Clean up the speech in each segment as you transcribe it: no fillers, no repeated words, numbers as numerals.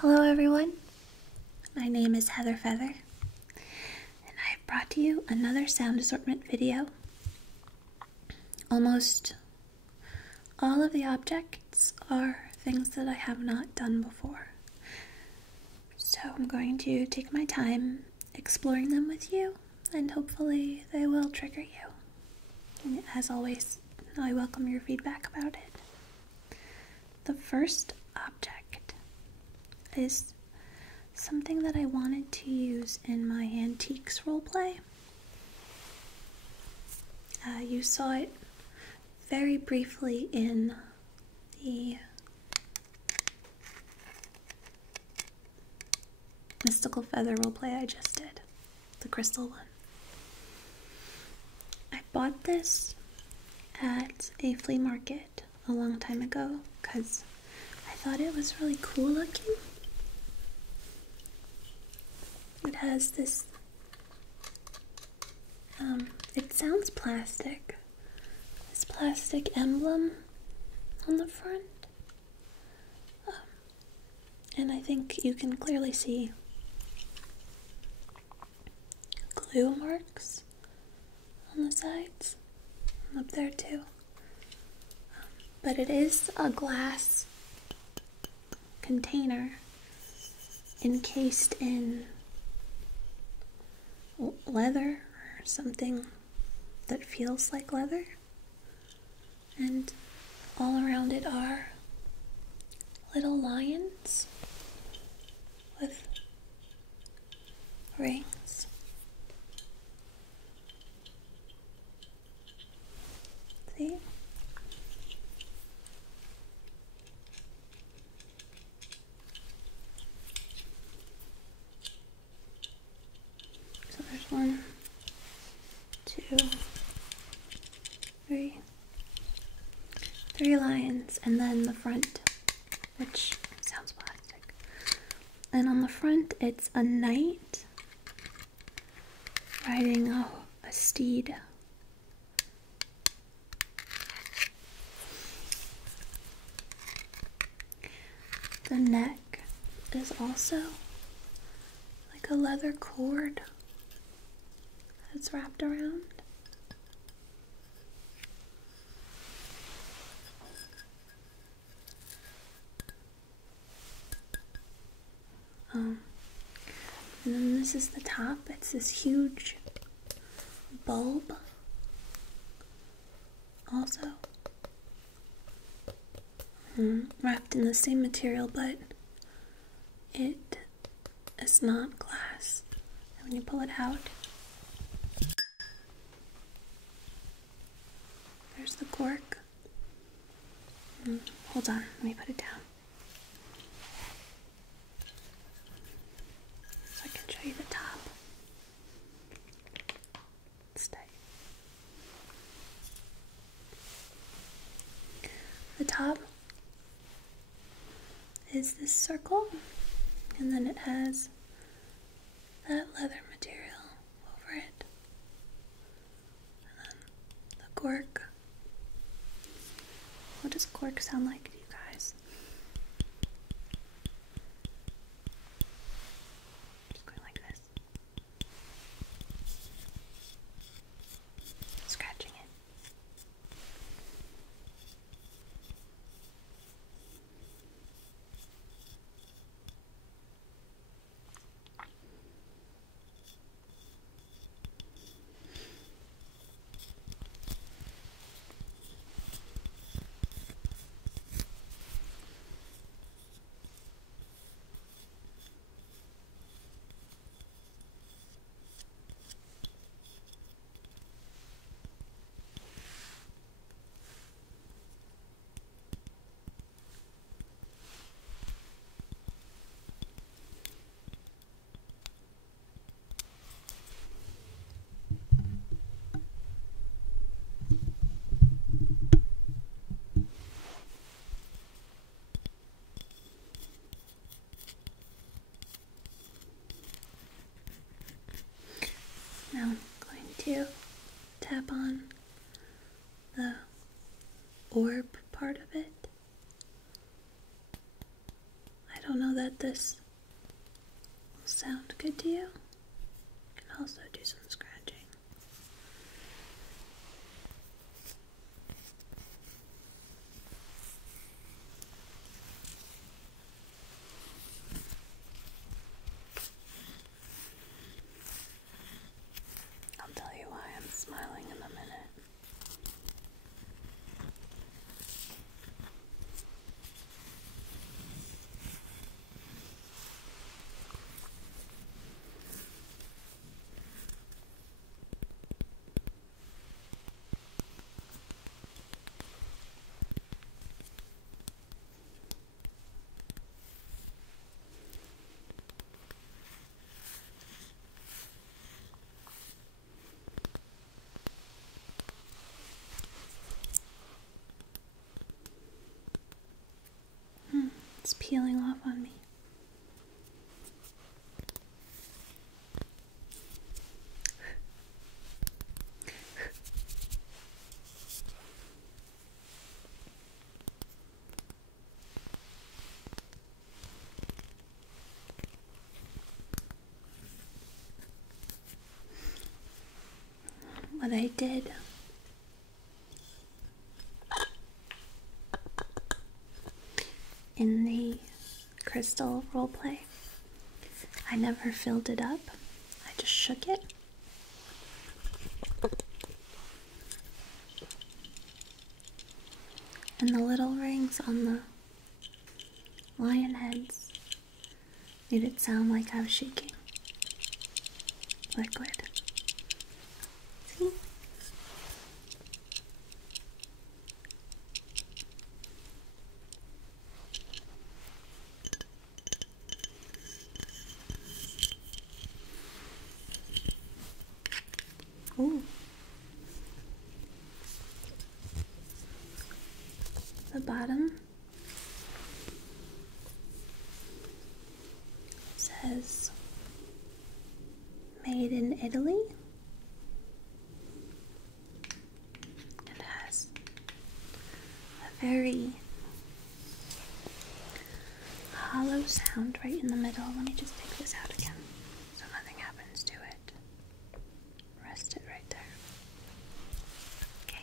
Hello everyone, my name is Heather Feather, and I have brought to you another sound assortment video. Almost all of the objects are things that I have not done before, so I'm going to take my time exploring them with you, and hopefully they will trigger you. And as always, I welcome your feedback about it. The first object is something that I wanted to use in my antiques roleplay. You saw it very briefly in the mystical feather roleplay I just did, the crystal one. I bought this at a flea market a long time ago because I thought it was really cool looking. It has this, it sounds plastic, this plastic emblem on the front, and I think you can clearly see glue marks on the sides, and up there too, but it is a glass container encased in leather or something that feels like leather, and all around it are little lions with rings. See? So there's 1, 2, 3 lions, and then the front, which sounds plastic. And on the front, it's a knight riding a steed. The neck is also like a leather cord that's wrapped around. And then this is the top. It's this huge bulb also, wrapped in the same material, but it is not glass. And when you pull it out, there's the cork. Hold on, let me put it down so I can show you the top. It's tight. The top is this circle, and then it has that leather material over it, and then the cork. What does cork sound like to you guys? Just going like this. Scratching it. don't know that this will sound good to you. I can also do some scratching. I'll tell you why I'm smiling in a minute. It's peeling off on me. What I did in the crystal roleplay, I never filled it up. I just shook it. And the little rings on the lion heads made it sound like I was shaking liquid. See? Ooh. The bottom says made in Italy. It has a very hollow sound right in the middle. Let me just take this out again so nothing happens to it. Rest it right there. Okay.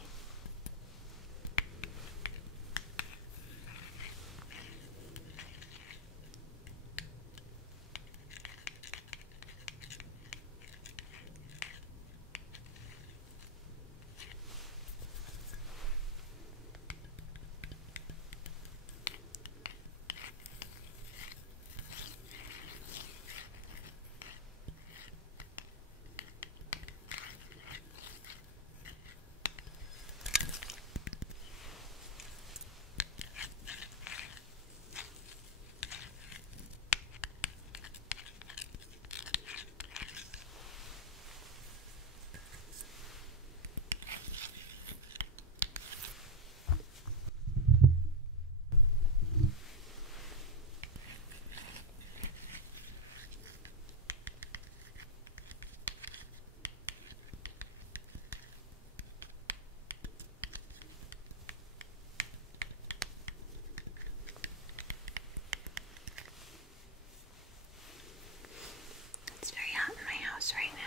It's very hot in my house right now.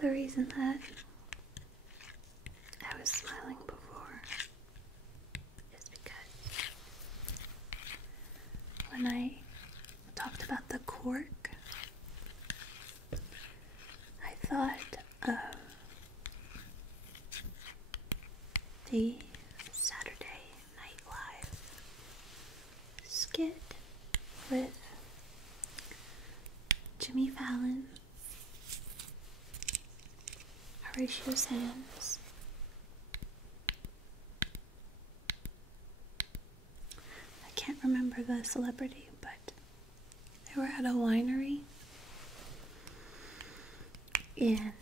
The reason that I was smiling before is because when I talked about the cork, I thought of the Saturday Night Live skit with Jimmy Fallon, Horatio Sands, I can't remember the celebrity, but they were at a winery and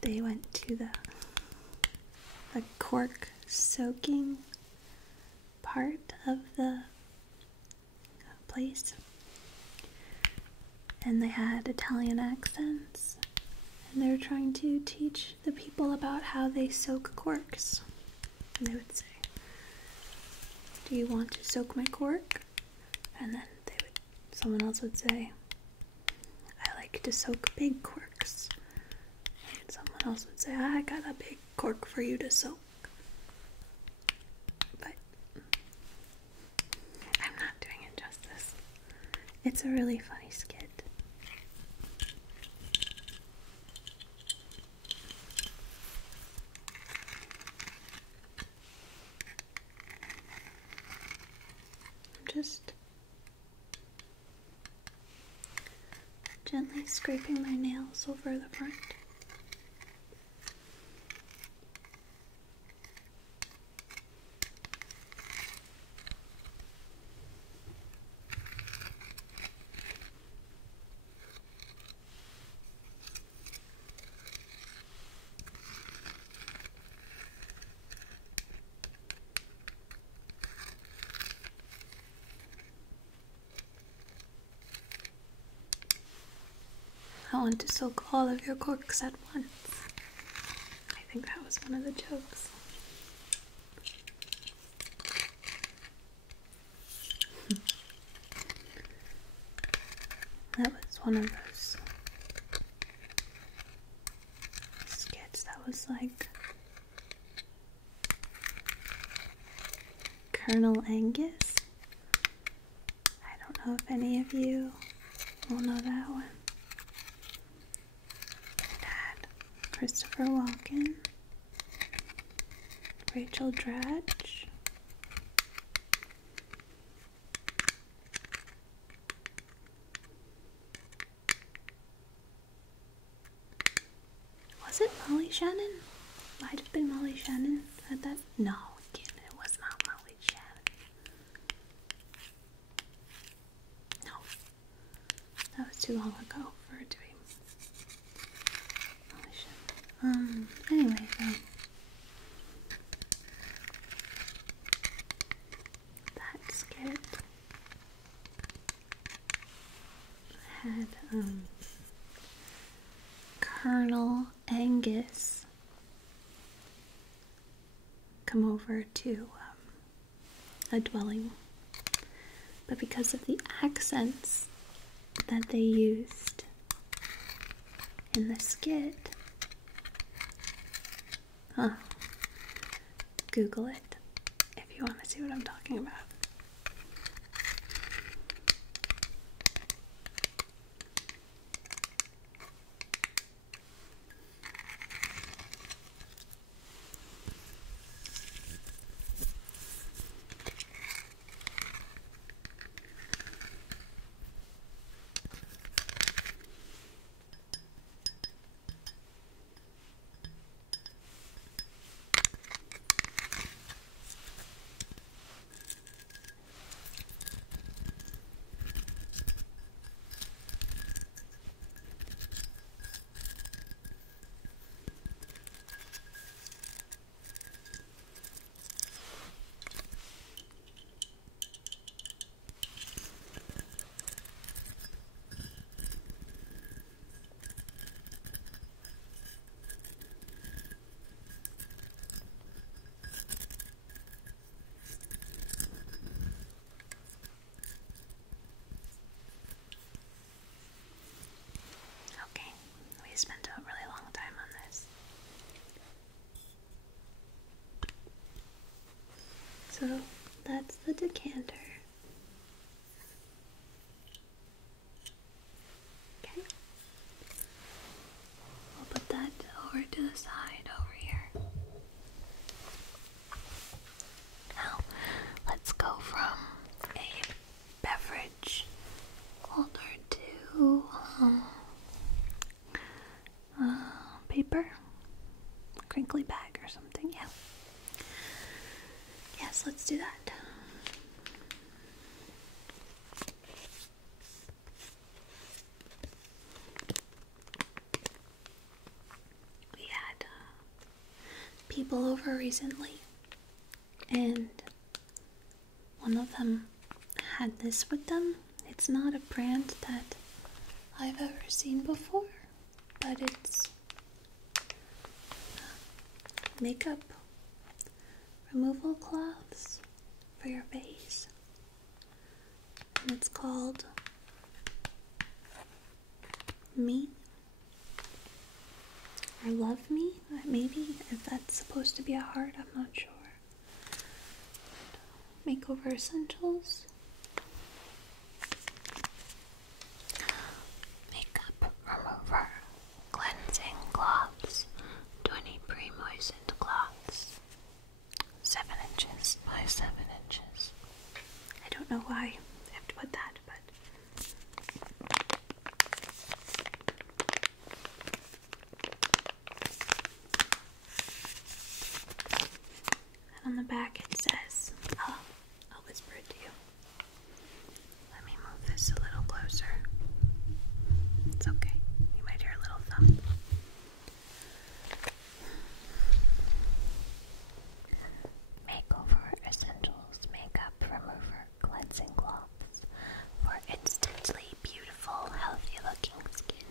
they went to the cork soaking part of the place, and they had Italian accents, and they were trying to teach the people about how they soak corks. And they would say, "Do you want to soak my cork?" And then someone else would say, "I like to soak big corks." And someone else would say, "I got a big cork for you to soak." But I'm not doing it justice. It's a really funny skit. I'm just gently scraping my nails over the front. I want to soak all of your corks at once. I think that was one of the jokes. That was one of those skits that was like Colonel Angus. I don't know if any of you will know that one. Christopher Walken, Rachel Dratch, was it Molly Shannon? Might have been Molly Shannon at that. No, again, it was not Molly Shannon. No, that was too long ago for doing Molly Shannon. Anyway, though, that skit had, Colonel Angus come over to, a dwelling, but because of the accents that they used in the skit, Google it if you want to see what I'm talking about. Spent a really long time on this. So that's the decanter. Okay. I'll put that over to the side over here. Now, let's go from a beverage holder to paper, crinkly bag or something. Yeah. Yes, let's do that. We had people over recently, and one of them had this with them. It's not a brand that I've ever seen before, but it's makeup removal cloths for your face. And it's called Me or Love Me, maybe, if that's supposed to be a heart, I'm not sure. Makeover Essentials. Makeup remover cleansing cloths, 20 pre-moistened cloths, 7 inches by 7 inches. I don't know why I have to put that, but and on the back it says, I'll whisper it to you. Let me move this a little closer. It's okay. You might hear a little thump. Makeover Essentials Makeup Remover Cleansing Cloths for instantly beautiful, healthy-looking skin.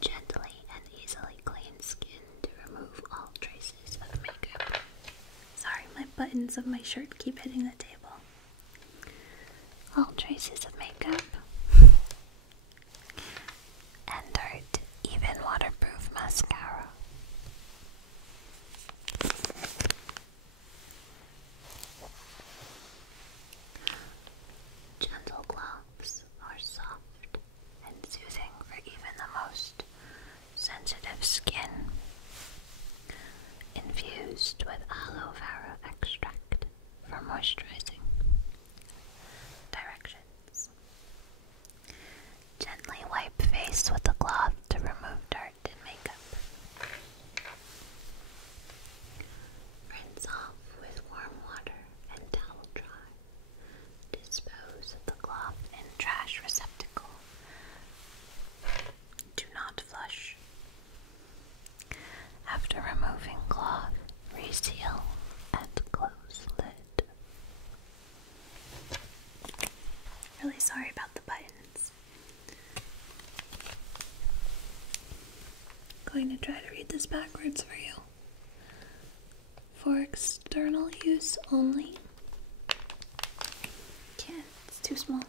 Gently and easily clean skin to remove all traces of makeup. Sorry, my buttons of my shirt keep hitting the table. All traces of makeup and dirt, even waterproof mascara. Gentle gloves are soft and soothing for even the most sensitive skin. Infused with aloe vera extract for moisturizing. Directions. Gently wipe face with a cloth to remove dirt and makeup. Rinse off with warm water and towel dry. Dispose of the cloth in trash receptacle. Do not flush. After removing cloth, reseal and close lid. Really sorry about the buttons. Going to try to read this backwards for you. For external use only. Can't, it's too small.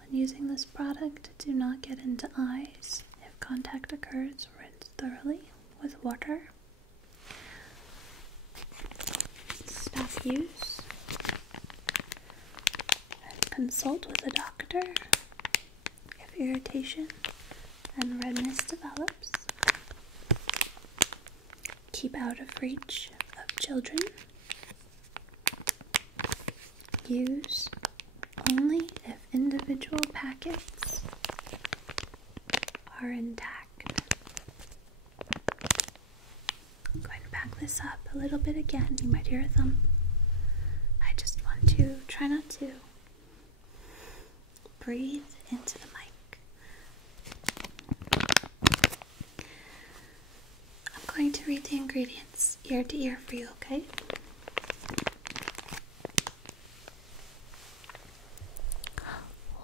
When using this product, do not get into eyes. If contact occurs, rinse thoroughly with water. Stop use. And consult with a doctor if irritation and redness develops. Keep out of reach of children. Use only if individual packets are intact. I'm going to back this up a little bit again. You might hear a thump. I just want to try not to breathe into the mic. I'm going to read the ingredients ear to ear for you, okay?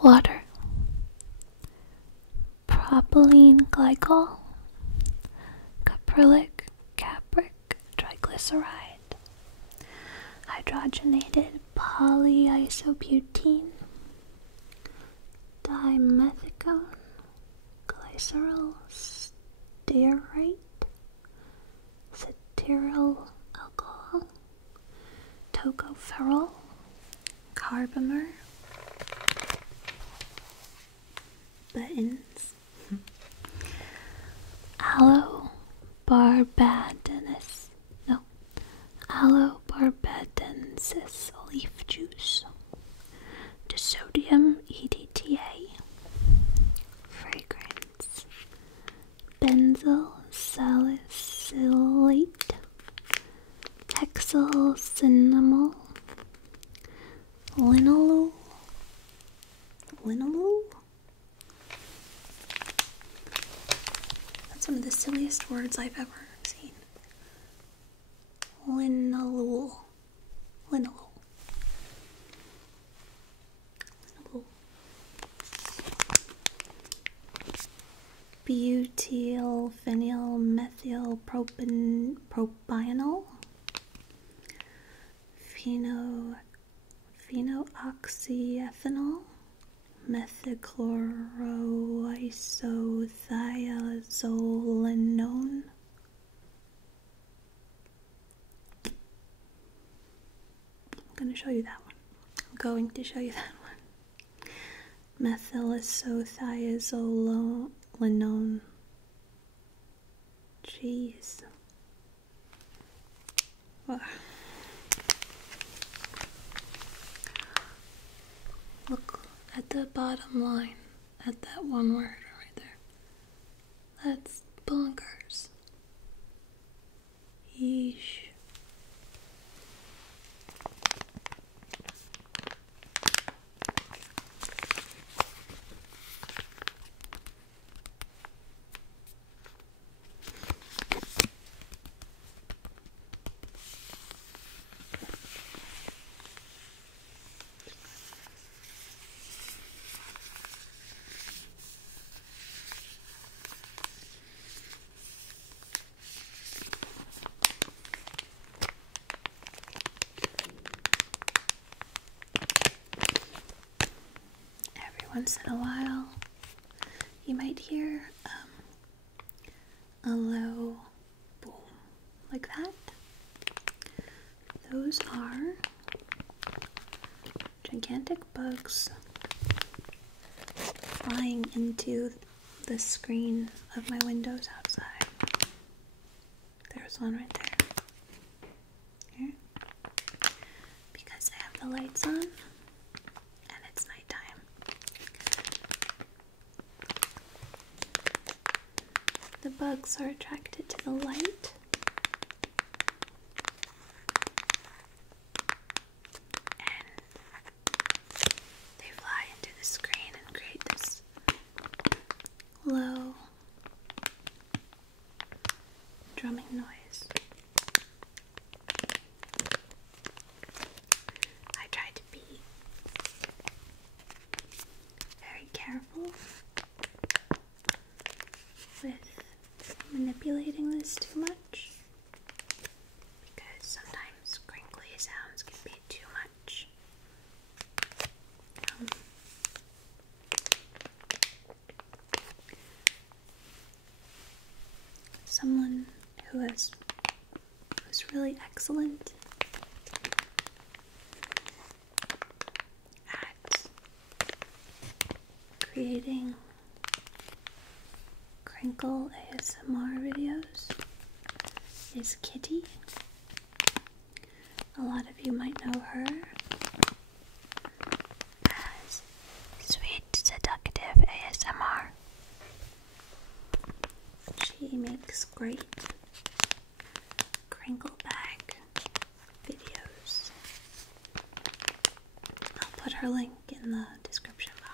Water, propylene glycol, caprylic, capric, triglyceride, hydrogenated polyisobutene, dimethicone, glycerol stearate, cetyl alcohol, tocopherol, carbomer, buttons, aloe-barbadensis leaf juice, disodium EDTA, fragrance, benzyl salicylate, hexyl cinnamol, linalool. That's one of the silliest words I've ever seen. Linalool. butylphenylmethylpropanol, phenoxyethanol, methylchloroisothiazolinone, I'm going to show you that one. Methylisothiazolinone. Jeez. Ugh. Look at the bottom line, at that one word right there. That's bonkers. Yeesh. Once in a while, you might hear a low boom like that. Those are gigantic bugs flying into the screen of my windows outside. There's one right there. Here. Because I have the lights on. The bugs are attracted to the light, and they fly into the screen and create this low drumming noise. I try to be very careful with manipulating this too much, because sometimes crinkly sounds can be too much. Someone who's really excellent at creating crinkle ASMR videos is Kitty. A lot of you might know her as Sweet Seductive ASMR. She makes great crinkle bag videos. I'll put her link in the description box.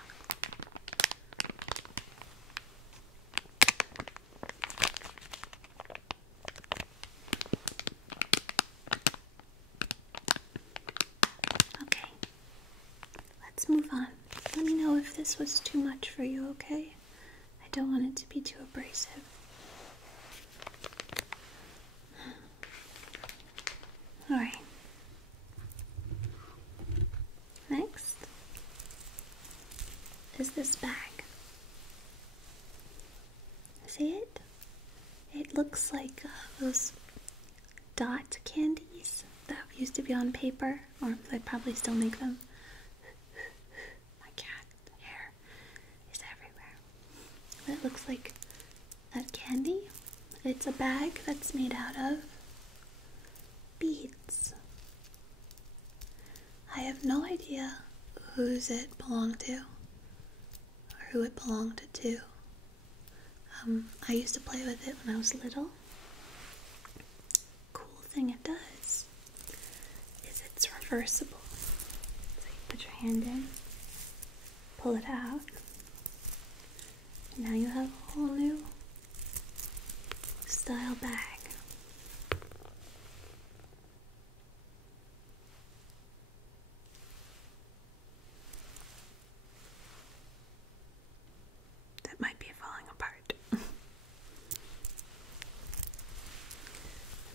Let's move on. Let me know if this was too much for you, okay? I don't want it to be too abrasive. Alright. Next is this bag. See it? It looks like those dot candies that used to be on paper, or they probably still make them. My cat hair is everywhere. It looks like that candy. It's a bag that's made out of beads. I have no idea whose it belonged to or who it belonged to. I used to play with it when I was little. Cool thing it does is it's reversible. So you put your hand in, pull it out, and now you have a whole new style bag. That might be falling apart.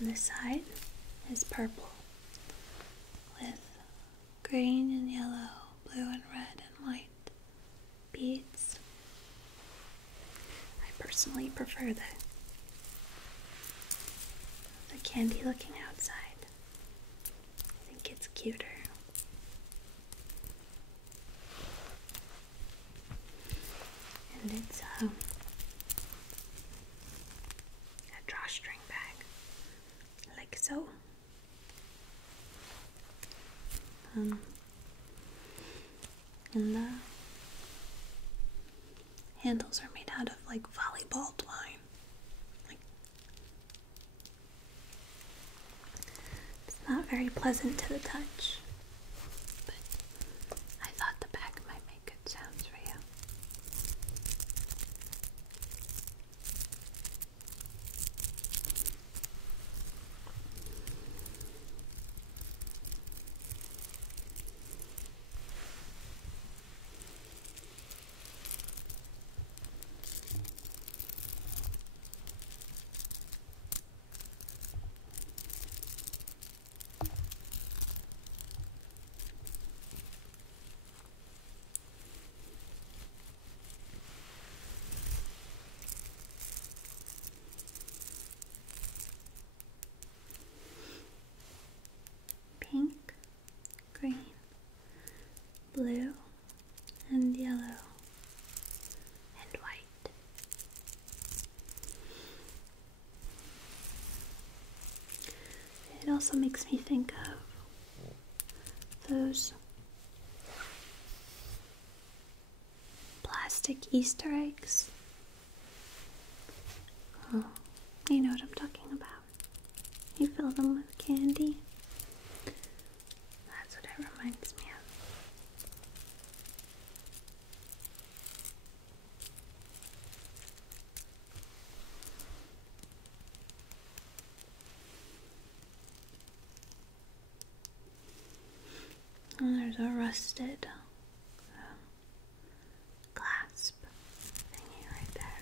And this side is purple with green and yellow, blue and red and white beads. I personally prefer the candy looking outside. I think it's cuter. And it's a drawstring bag, like so. And the handles are made out of like volleyball twine. It's not very pleasant to the touch, but I thought the bag might make good sounds for you. Pink, green, blue, and yellow, and white. It also makes me think of those plastic Easter eggs. Oh, you know what I'm talking about. You fill them with candy. That's what it reminds me of. And there's a rusted clasp thingy right there.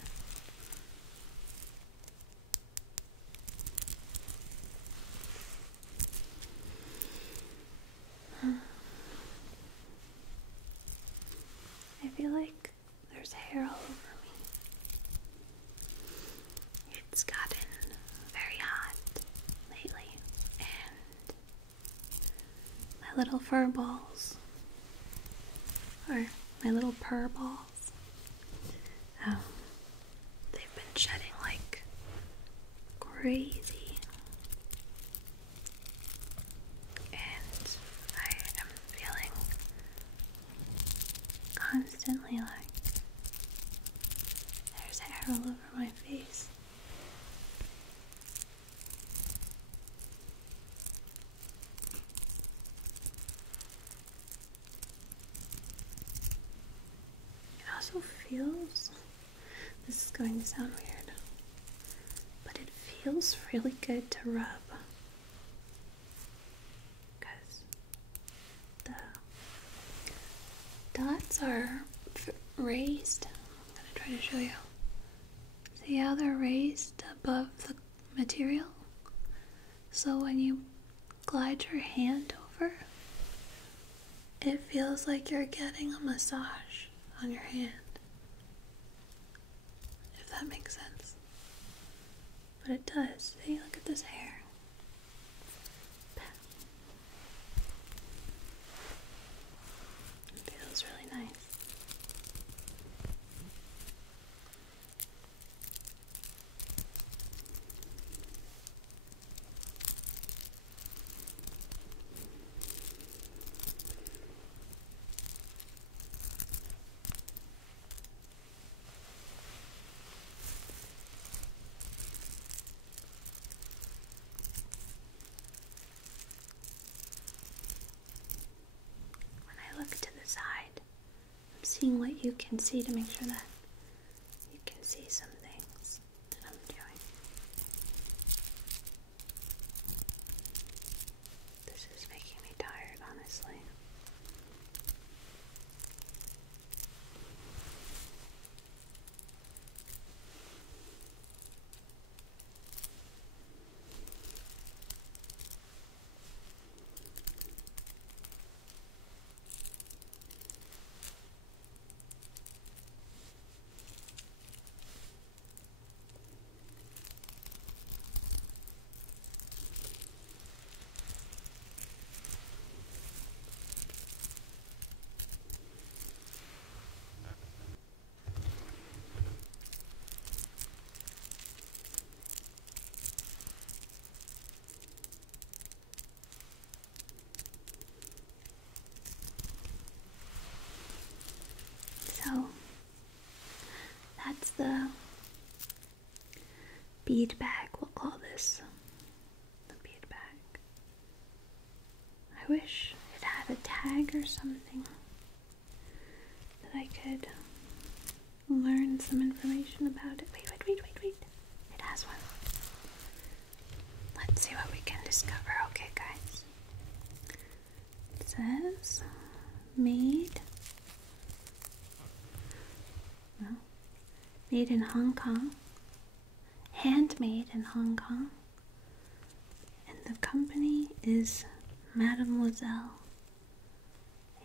I feel like there's hair all over me. It's gotten very hot lately, and my little fur balls, or my little purr balls, they've been shedding like crazy, and I am feeling constantly like there's hair all over my face. It also feels, this is going to sound weird, but it feels really good to rub, because the dots are raised. I'm going to try to show you. See how they're raised above the material? So when you glide your hand over, it feels like you're getting a massage on your hand. If that makes sense. But it does. See, look at this hair. It feels really nice. Look to the side. I'm seeing what you can see to make sure that you can see some things that I'm doing. This is making me tired, honestly. bead bag, we'll call this the bead bag. I wish it had a tag or something that I could learn some information about it. Wait. It has one. Let's see what we can discover. Okay, guys. It says made in Hong Kong. Handmade in Hong Kong. And the company is Mademoiselle.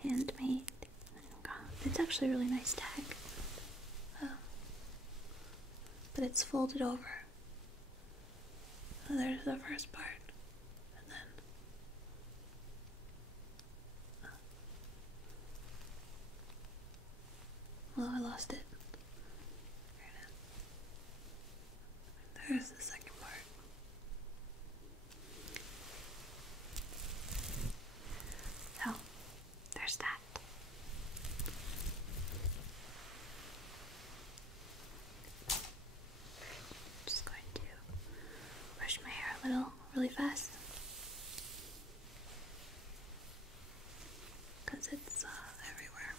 Handmade in Hong Kong. It's actually a really nice tag. But it's folded over. So there's the first part. And then well, I lost it. There's the second part. So, there's that. Just going to brush my hair a little, really fast. Because it's everywhere.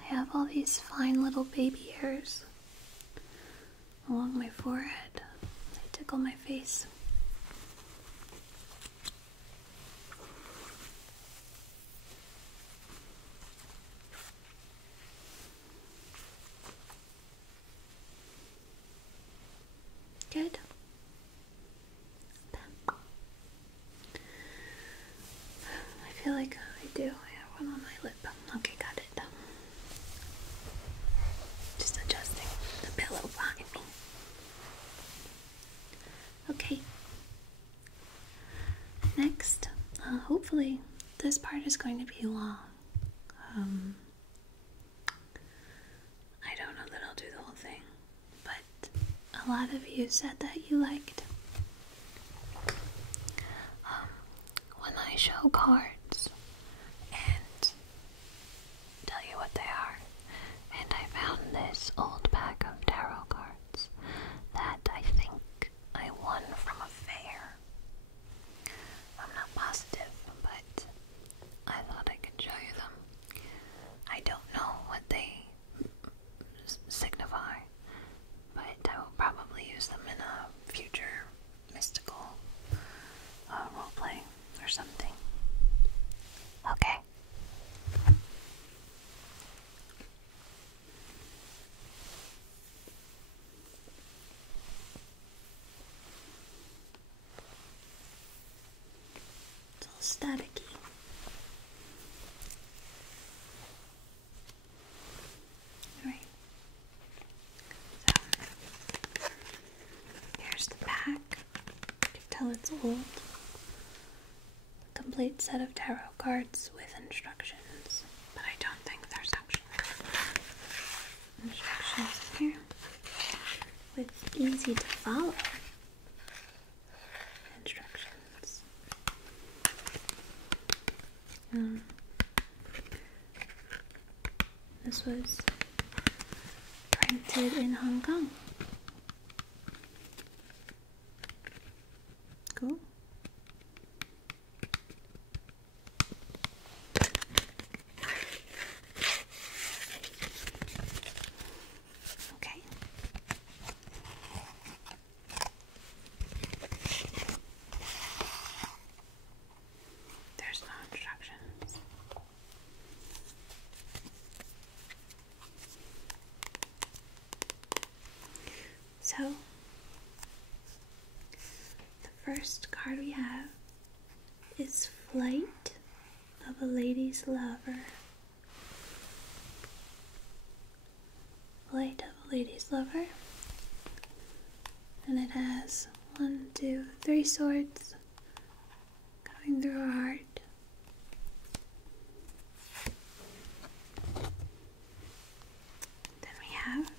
I have all these fine little baby hairs along my forehead. They tickle my face. Good. I feel like I do. I have one on my lip. Okay, got it. Just adjusting the pillow behind me. Okay. Next, hopefully this part is going to be long. I don't know that I'll do the whole thing, but a lot of you said that you liked when I show cards and tell you what they are. And I found this old pack of tarot cards that I think I won from a fair. I'm not positive, but I thought I could show you them. I don't know what they signify, but I will probably use them in a future mystical roleplay or something. Okay. It's all staticky. Alright. So, here's the pack. You can tell it's old. A complete set of tarot cards with instructions. But I don't think there's actually instructions in here. With easy to follow instructions. This was printed in Hong Kong. Cool. Okay. There's no instructions. So, the first card we have is Flight of a Lady's Lover. breastplate of a lady's lover. And it has 1, 2, 3 swords going through her heart. Then we have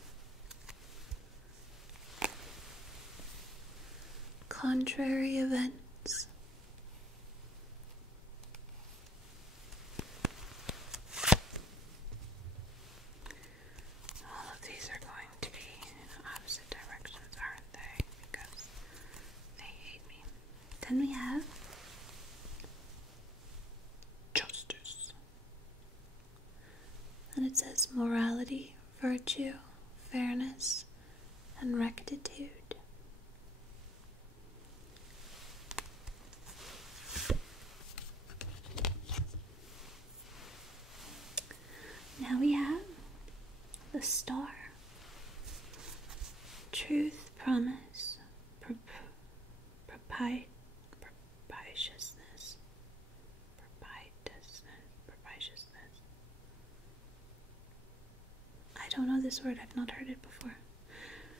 contrary events. All of these are going to be in opposite directions, aren't they? Because they hate me. Then we have justice. And it says morality, virtue, fairness, and rectitude. Now we have the star. Truth, promise, propitiousness. I don't know this word, I've not heard it before.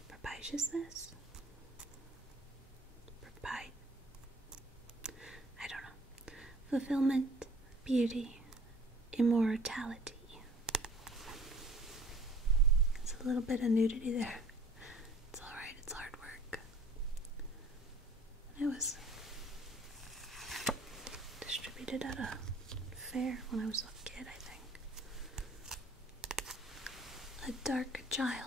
Propitiousness? I don't know. Fulfillment, beauty, immortality. It's a little bit of nudity there. It's alright, it's hard work. It was distributed at a fair when I was a kid, I think. A dark child.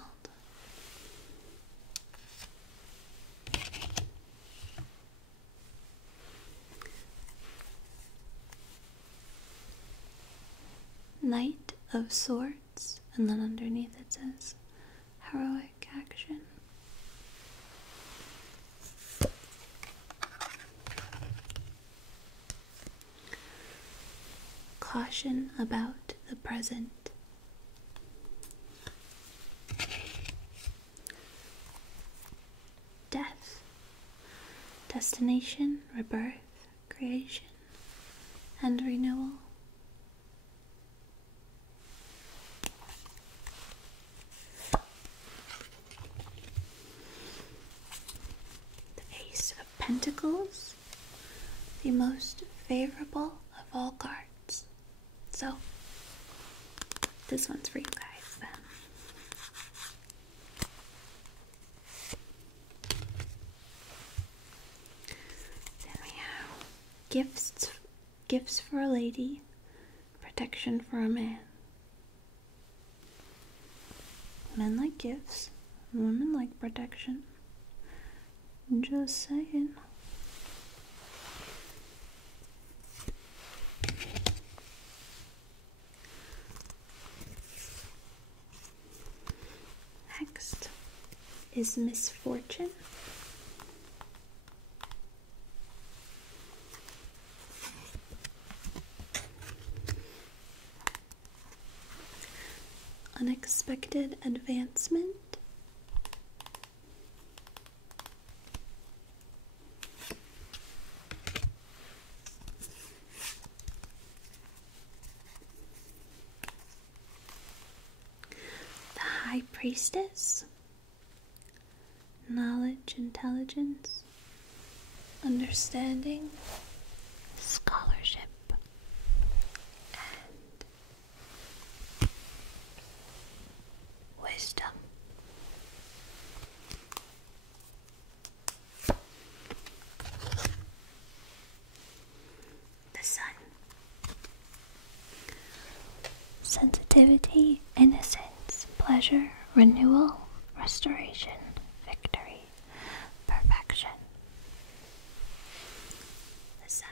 Knight of Swords, and then underneath it says heroic action. Caution about the present. Death. Destination, rebirth, creation, and renewal. Pentacles, the most favorable of all cards. So, this one's for you guys then. Then we have gifts for a lady, protection for a man. Men like gifts, women like protection. Just saying. Next is misfortune. Unexpected advancement. High Priestess, knowledge, intelligence, understanding, scholarship, and wisdom. The Sun. Sensitivity, innocence, pleasure, renewal, restoration, victory, perfection. The Sun.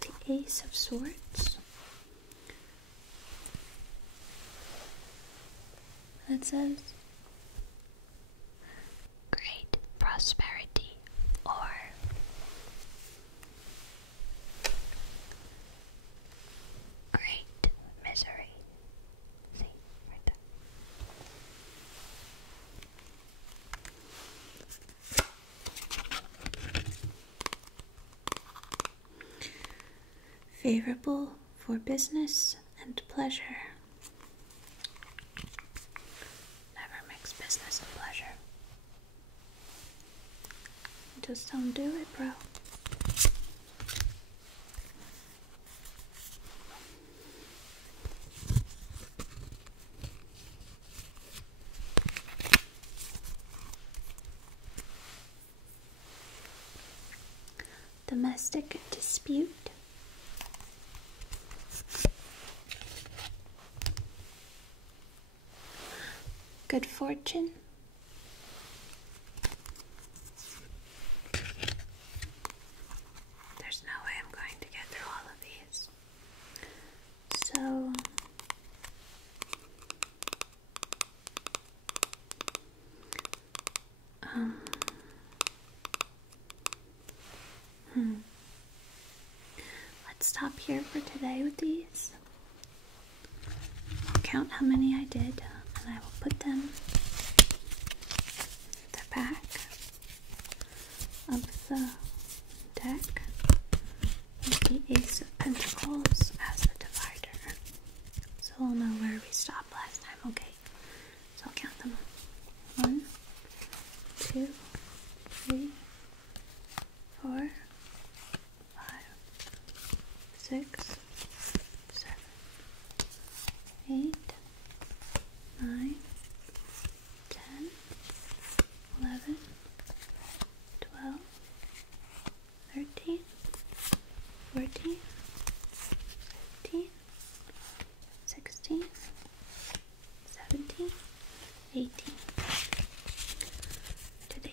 The Ace of Swords. It says great prosperity or great misery. See, right there. favorable for business and pleasure. Never mix business and pleasure. Just don't do it, bro. Domestic dispute. Good fortune. There's no way I'm going to get through all of these. So, let's stop here for today with these. I'll count how many I did, and I will put them at the back of the deck with the Ace of Pentacles as the divider. So we'll know where we stopped last time, okay? So I'll count them. 1, 2, 3, 4, 5, 6, 7, 8, 9, 10, 11, 12, 13, 14, 15, 16, 17, 18. Did 18.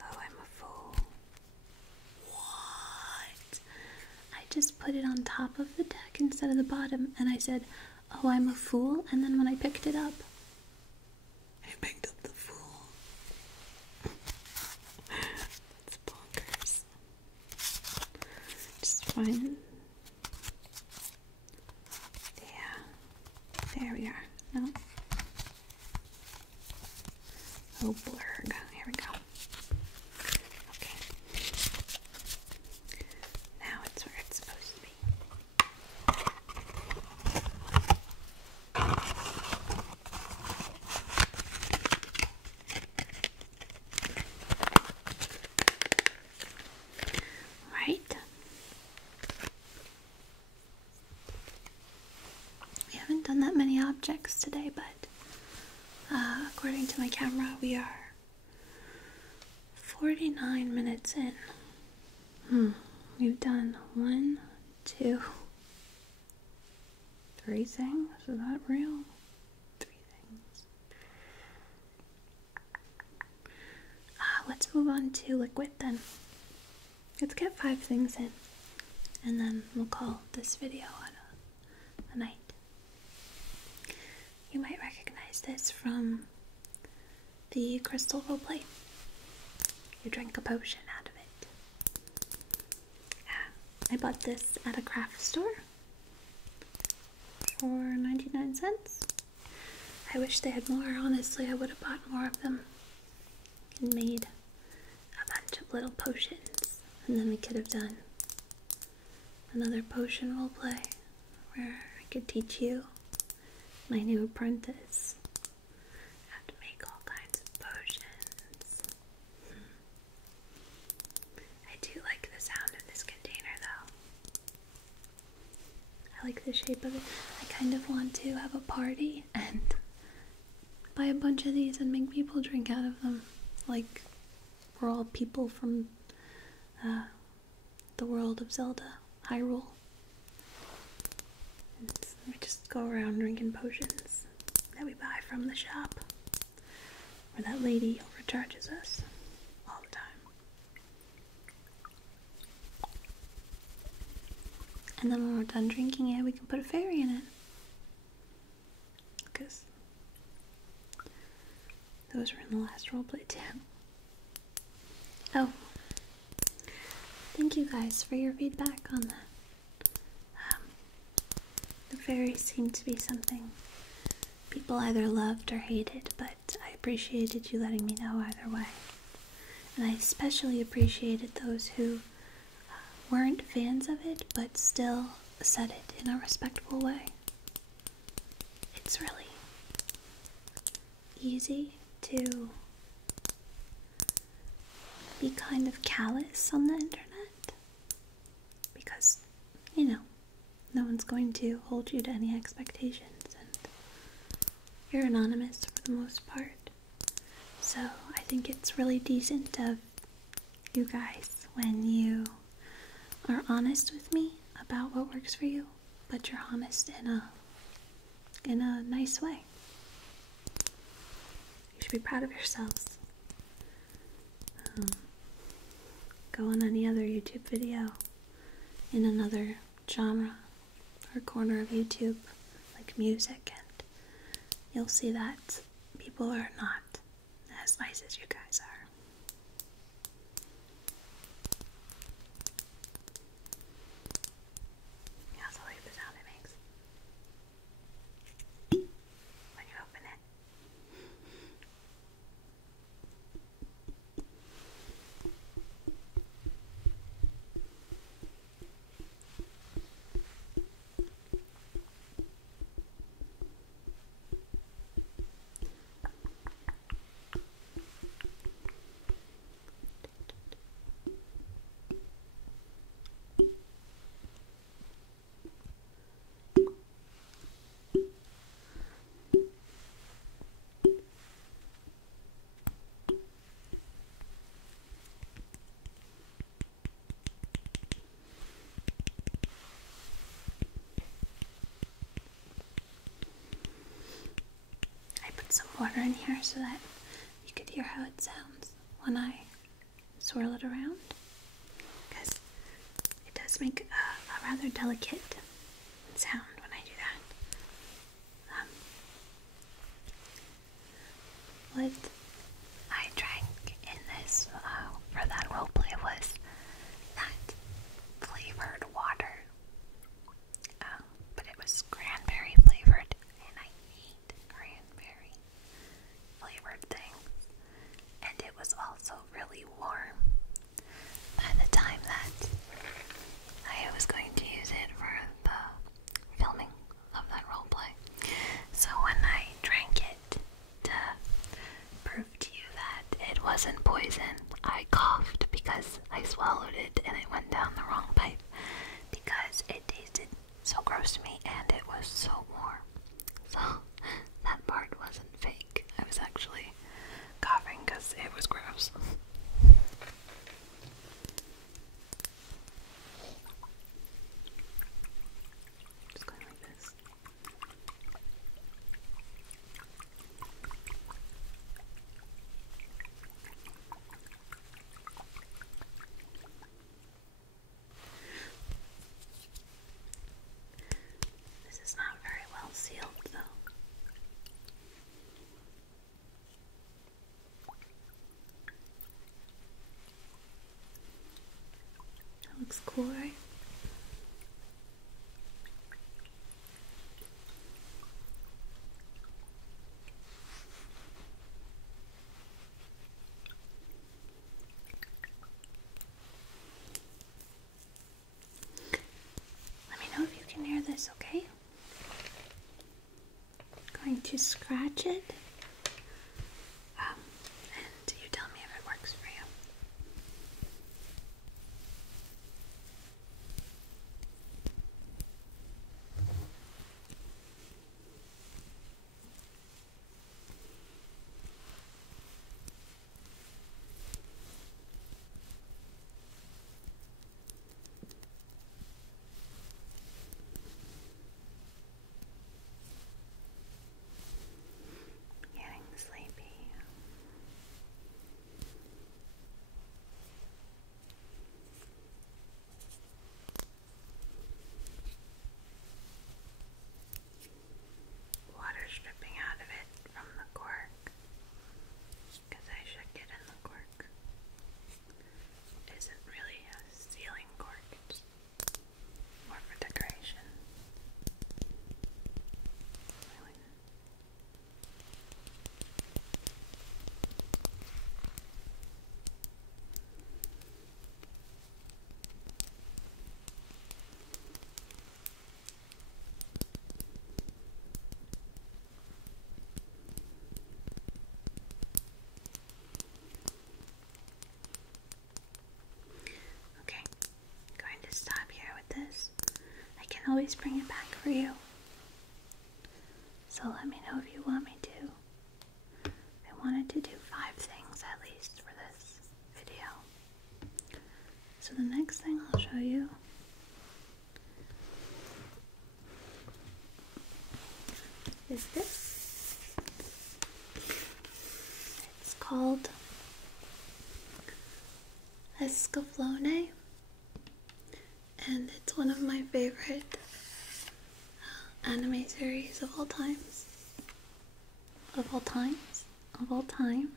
Oh, I'm a fool. What? I just put it on top of the deck instead of the bottom, and I said, oh, I'm a fool, and then when I picked it up, I picked up the fool. That's bonkers. Just fine. Yeah. There we are. No. Oh, blurg. Here we go. Okay. Now it's where it's supposed to be. Right. We haven't done that many objects today, but according to my camera, we are 49 minutes in. We've done 1, 2, 3 things. Is that real? 3 things. Let's move on to liquid then. Let's get 5 things in, and then we'll call this video a night. You might recognize this from the crystal roleplay. You drink a potion out of it. Yeah, I bought this at a craft store for 99 cents. I wish they had more. Honestly, I would have bought more of them and made a bunch of little potions. And then we could have done another potion roleplay where I could teach you, my new apprentice, how to make all kinds of potions. I do like the sound of this container though. I like the shape of it. I kind of want to have a party and buy a bunch of these and make people drink out of them. Like we're all people from the world of Zelda, Hyrule. And we just go around drinking potions that we buy from the shop, or that lady overcharges us all the time. And then when we're done drinking it, we can put a fairy in it. Because those were in the last roleplay too. Oh, thank you guys for your feedback on that. The fairies seem to be something people either loved or hated, but I appreciated you letting me know either way. And I especially appreciated those who weren't fans of it, but still said it in a respectful way. It's really easy to be kind of callous on the internet because, no one's going to hold you to any expectations and you're anonymous for the most part. So I think it's really decent of you guys when you are honest with me about what works for you, but you're honest in a nice way. You should be proud of yourselves. Go on any other YouTube video in another genre or corner of YouTube, like music, and you'll see that people are not as nice as you guys are. You also like the sound it makes when you open it. Some water in here so that you could hear how it sounds when I swirl it around, because it does make a rather delicate sound when I do that. What I drank in this for that roleplay was that flavored water, but it was cranberry flavored, and I hate cranberry flavored things, and it was also really warm by the time that I was going to use it for the filming of that roleplay. So when I drank it to prove to you that it wasn't poison, I coughed because I swallowed it and it went down the wrong pipe because it tasted so gross to me and it was so warm. So that part wasn't fake. I was actually coughing because it was gross. Just going like this. This is not very well sealed though. That looks cool, right? Let me know if you can hear this, okay? Going to scratch it, and you tell me if it works for you. always bring it back for you. So let me know if you want me to. I wanted to do 5 things at least for this video. So the next thing I'll show you is this. It's called Escaflowne, and it's one of my favorite anime series of all times. Of all times? Of all time?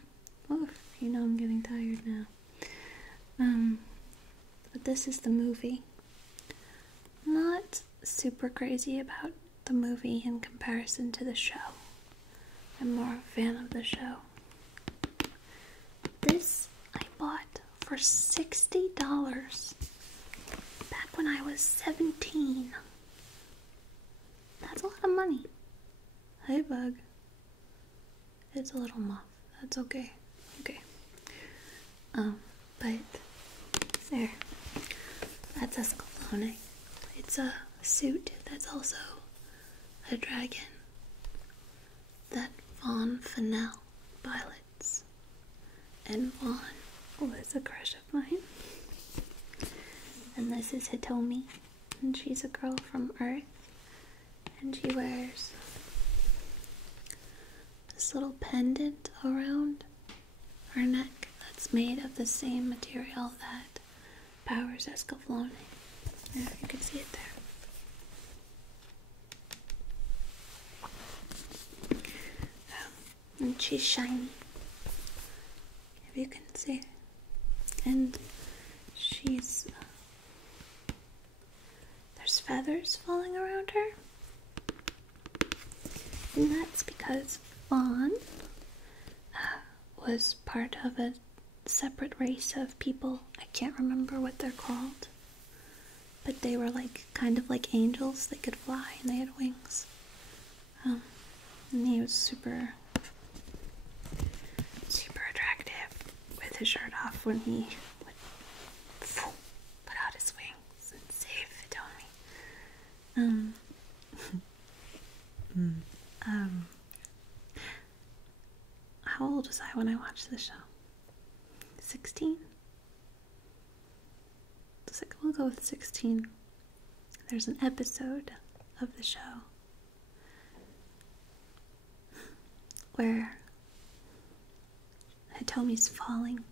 Oof, you know I'm getting tired now. But this is the movie. I'm not super crazy about the movie in comparison to the show. I'm more a fan of the show. This I bought for $60 back when I was 17. That's a lot of money. Hey, bug. It's a little muff. That's okay. Okay. But there. That's Escaflowne. It's a suit that's also a dragon that Vaughn Fennell pilots. And Vaughn was a crush of mine. And this is Hitomi, and she's a girl from Earth, and she wears this little pendant around her neck that's made of the same material that powers Escaflowne. There, you can see it there. And she's shiny, if you can see. And she's there's feathers falling around her, and that's because Vaughn was part of a separate race of people. I can't remember what they're called, but they were like kind of like angels. They could fly and they had wings. And he was super attractive with his shirt off when he would put out his wings and save Hitomi. How old was I when I watched the show? 16? We'll go with 16. There's an episode of the show where Hitomi's falling.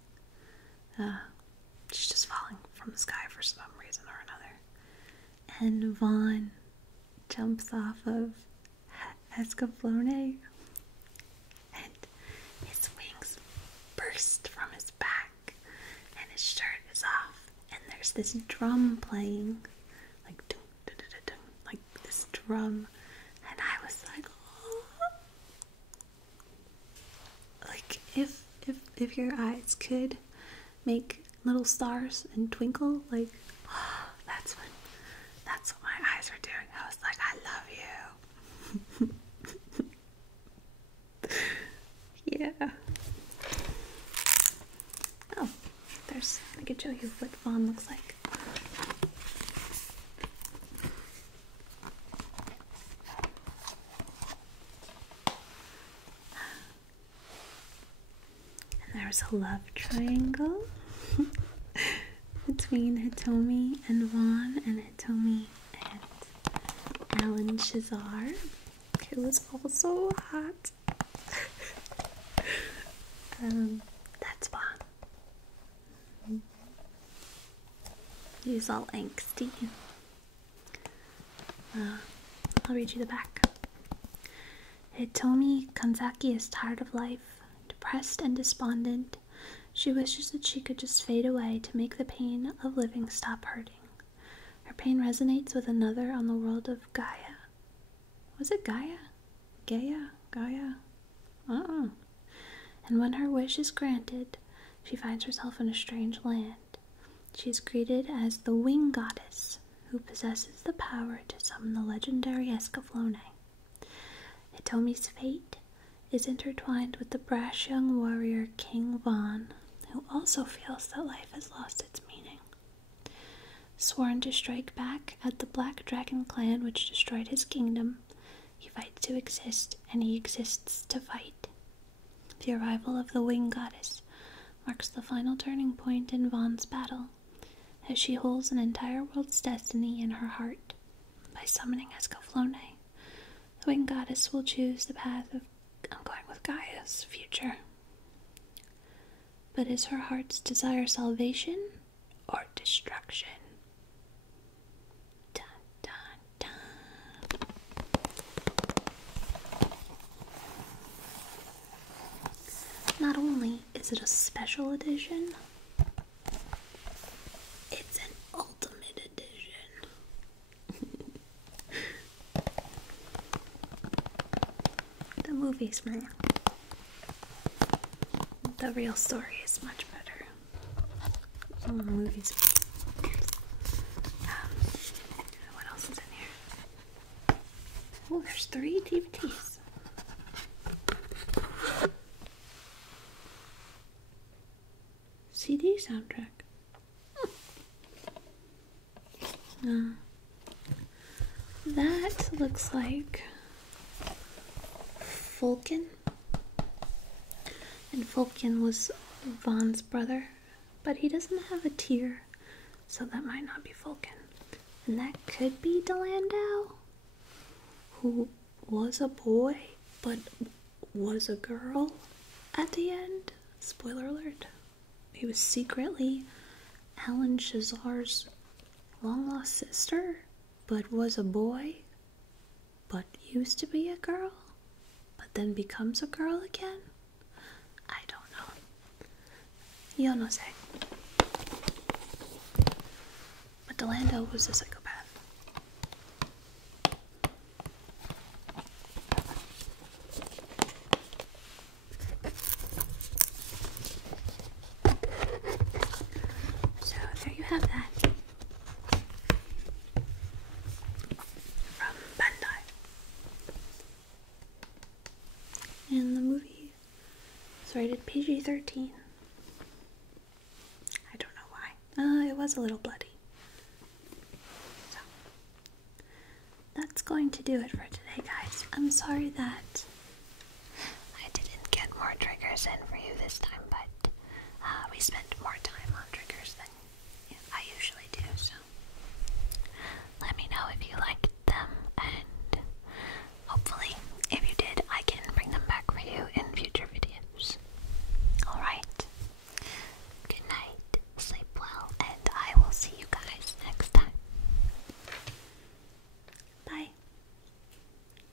She's just falling from the sky for some reason or another. And Vaughn jumps off of Escaflowne, and his wings burst from his back, and his shirt is off, and there's this drum playing, like dun, dun, dun, dun, dun, like this drum, and I was like, oh. Like if your eyes could make little stars and twinkle, like, oh, that's what my eyes are doing. I was like, I love you. Yeah. Oh, I could show you what Vaughn looks like. And there's a love triangle between Hitomi and Vaughn, and Hitomi and Alan Shazar, who was also hot. That's Vaughn. He's all angsty. I'll read you the back. Hitomi Kanzaki is tired of life, depressed and despondent. She wishes that she could just fade away to make the pain of living stop hurting. Her pain resonates with another on the world of Gaia. Was it Gaia? Gaia? And when her wish is granted, she finds herself in a strange land. She is greeted as the Wing Goddess, who possesses the power to summon the legendary Escaflowne. Hitomi's fate is intertwined with the brash young warrior King Vaughn, who also feels that life has lost its meaning. Sworn to strike back at the Black Dragon clan which destroyed his kingdom, he fights to exist, and he exists to fight. The arrival of the Wing Goddess marks the final turning point in Vaughn's battle, as she holds an entire world's destiny in her heart. By summoning Escaflowne, the Wing Goddess will choose the path of Gaia's future. But is her heart's desire salvation or destruction? Dun, dun, dun. Not only is it a special edition, it's an ultimate edition. The movies, man. The real story is much better. The movies. What else is in here? Oh, there's 3 DVDs. CD soundtrack. That looks like Fulkin. And Fulkin was Vaughn's brother, but he doesn't have a tear, so that might not be Fulkin. And that could be Delandau, who was a boy, but was a girl at the end. Spoiler alert. He was secretly Alan Shazar's long-lost sister, but was a boy, but used to be a girl, but then becomes a girl again. I don't know. Yo no sé. But Delandau was a psychopath. So there you have that. From Bandai. And the movie is rated PG-13. I don't know why. It was a little bloody. So, that's going to do it for today, guys. I'm sorry that I didn't get more triggers in for you this time, but we spent more time on triggers than I usually do, so let me know if you like